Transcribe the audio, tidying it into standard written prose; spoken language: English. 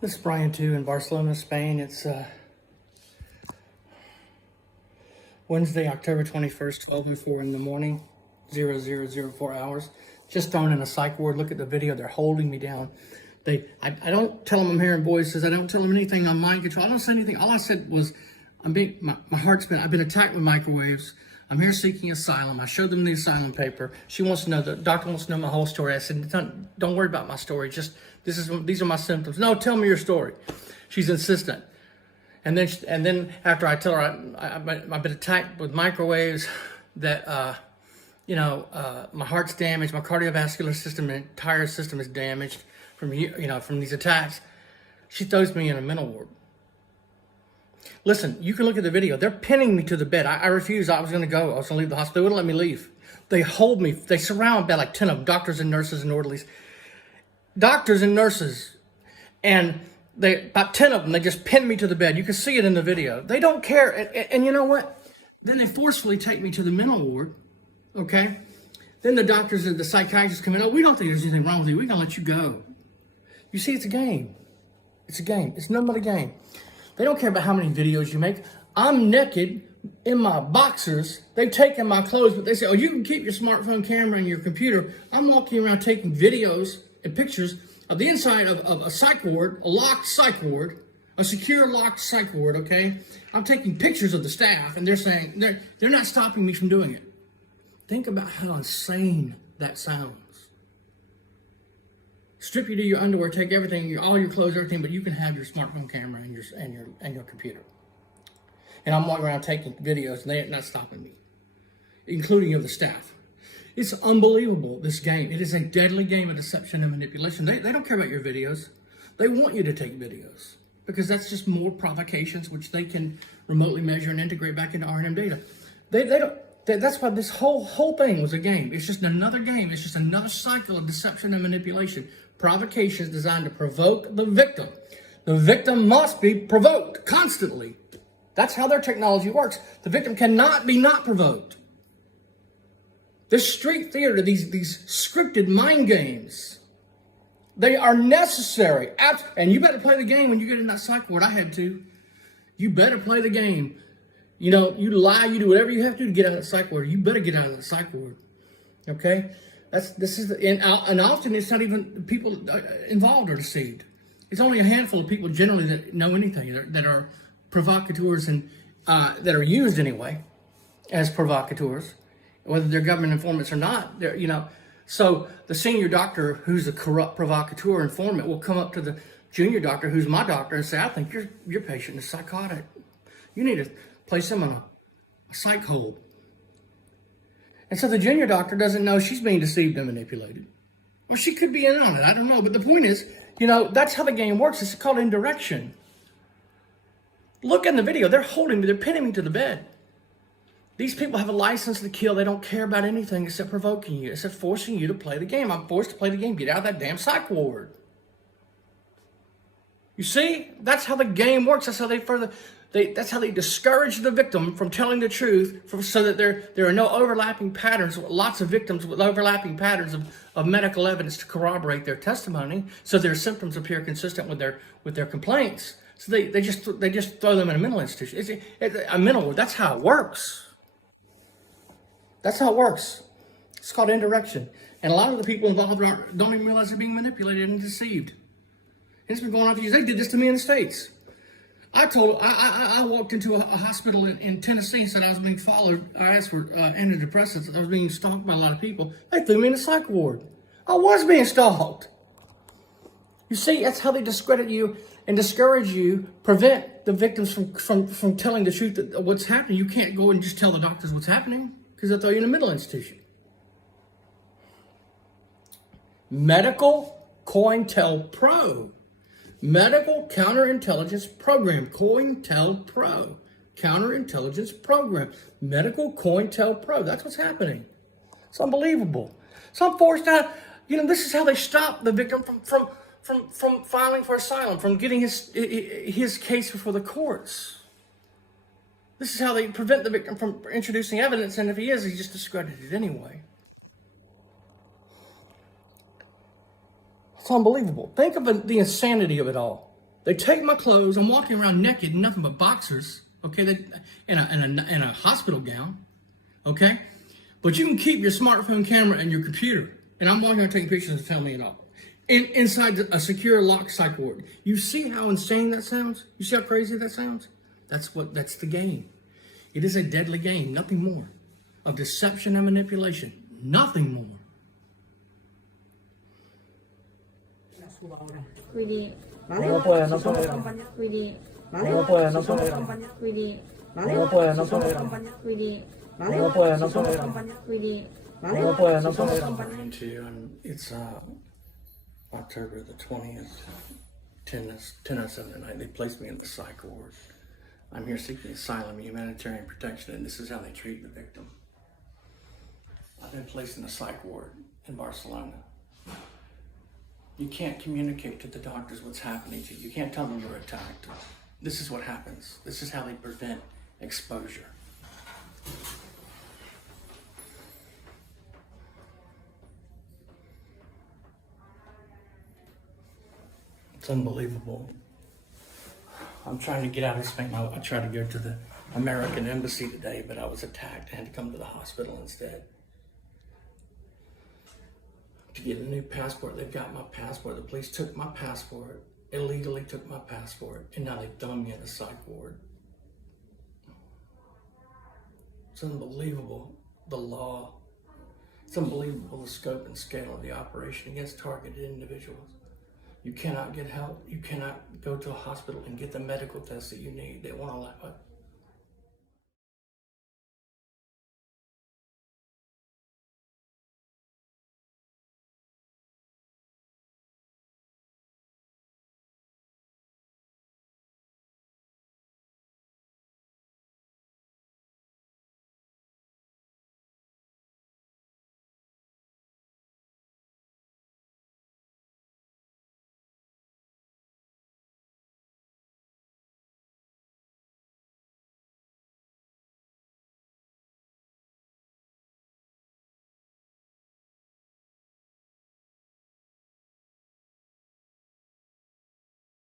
This is Bryan Tew in Barcelona, Spain. It's Wednesday, October 21st, 12:04 in the morning, 0004 hours. Just thrown in a psych ward. Look at the video. They're holding me down. I don't tell them I'm hearing voices. I don't tell them anything on mind control. I don't say anything. All I said was, I've been attacked with microwaves. I'm here seeking asylum. I showed them the asylum paper. She wants to know, the doctor wants to know my whole story. I said, don't worry about my story. Just, these are my symptoms. No, tell me your story. She's insistent. And then after I tell her I've been attacked with microwaves, that, my heart's damaged, my cardiovascular system, the entire system is damaged from these attacks, she throws me in a mental ward. Listen, you can look at the video. They're pinning me to the bed. I refused. I was going to go. I was going to leave the hospital. They wouldn't let me leave. They hold me. They surround me, like 10 of them, doctors and nurses and orderlies. Doctors and nurses. And about 10 of them, they just pin me to the bed. You can see it in the video. They don't care. And you know what? Then they forcefully take me to the mental ward. Okay? Then the doctors and the psychiatrists come in. Oh, we don't think there's anything wrong with you. We're going to let you go. You see, it's a game. It's a game. It's nothing but a game. They don't care about how many videos you make. I'm naked in my boxers. They've taken my clothes, but they say, oh, you can keep your smartphone camera and your computer. I'm walking around taking videos and pictures of the inside of a psych ward, a locked psych ward, a secure locked psych ward, okay? I'm taking pictures of the staff, and they're saying, they're not stopping me from doing it. Think about how insane that sounds. Strip you to your underwear, take everything, all your clothes, everything, but you can have your smartphone camera and your computer. And I'm walking around taking videos, and they're not stopping me, including of the staff. It's unbelievable, this game. It is a deadly game of deception and manipulation. They don't care about your videos. They want you to take videos because that's just more provocations, which they can remotely measure and integrate back into R&M data. They don't. That's why this whole thing was a game. It's just another game. It's just another cycle of deception and manipulation. Provocations designed to provoke the victim. The victim must be provoked constantly. That's how their technology works. The victim cannot be not provoked. This street theater, these scripted mind games, they are necessary. And you better play the game when you get in that psych ward. I had to. You better play the game. You know, you lie, you do whatever you have to get out of that psych ward. You better get out of that psych ward. Okay? And often it's not even people involved are deceived. It's only a handful of people generally that know anything, that are provocateurs and that are used anyway as provocateurs, whether they're government informants or not. So the senior doctor who's a corrupt provocateur informant will come up to the junior doctor who's my doctor and say, I think your patient is psychotic. You need to place him on a psych hold. And so the junior doctor doesn't know she's being deceived and manipulated. Or she could be in on it. I don't know. But the point is, that's how the game works. It's called indirection. Look in the video. They're holding me. They're pinning me to the bed. These people have a license to kill. They don't care about anything except provoking you, except forcing you to play the game. I'm forced to play the game. Get out of that damn psych ward. You see? That's how the game works. That's how that's how they discourage the victim from telling the truth, so that there are no overlapping patterns, lots of victims with overlapping patterns of medical evidence to corroborate their testimony, so their symptoms appear consistent with their complaints. So they just throw them in a mental institution. It's a mental. That's how it works. That's how it works. It's called indirection, and a lot of the people involved don't even realize they're being manipulated and deceived. And it's been going on for years. They did this to me in the States. I walked into a hospital in Tennessee and said I was being followed. I asked for antidepressants. I was being stalked by a lot of people. They threw me in a psych ward. I was being stalked. You see, that's how they discredit you and discourage you, prevent the victims from telling the truth of what's happening. You can't go and just tell the doctors what's happening because they'll throw you in a mental institution. Medical COINTELPRO. Medical Counterintelligence Program, COINTELPRO. Counterintelligence Program, Medical COINTELPRO. That's what's happening. It's unbelievable. So I'm forced out. This is how they stop the victim from filing for asylum, from getting his case before the courts. This is how they prevent the victim from introducing evidence, and if he is, he's just discredited anyway. It's unbelievable. Think of the insanity of it all. They take my clothes. I'm walking around naked, nothing but boxers. Okay, in a hospital gown. Okay, but you can keep your smartphone camera and your computer. And I'm walking around taking pictures and filming me it all. Inside a secure locked psych ward. You see how insane that sounds? You see how crazy that sounds? That's the game. It is a deadly game, nothing more. Of deception and manipulation. Nothing more. Quindi No puede, no puede. quindi No puede, no puede. quindi No puede, no puede. quindi No puede, no puede. quindi No puede, no puede. I'm Bryan Tew, and it's October the 20th, 10:07 at night. They placed me in the psych ward. I'm here seeking asylum and humanitarian protection, and this is how they treat the victim. I've been placed in the psych ward in Barcelona. You can't communicate to the doctors what's happening to you. You can't tell them you're attacked. This is what happens. This is how they prevent exposure. It's unbelievable. I'm trying to get out of Spain. I tried to go to the American embassy today, but I was attacked. I had to come to the hospital instead. To get a new passport, they've got my passport. The police took my passport, illegally took my passport, and now they've thrown me in a psych ward. It's unbelievable, the law. It's unbelievable, the scope and scale of the operation against targeted individuals. You cannot get help. You cannot go to a hospital and get the medical tests that you need. They won't allow it.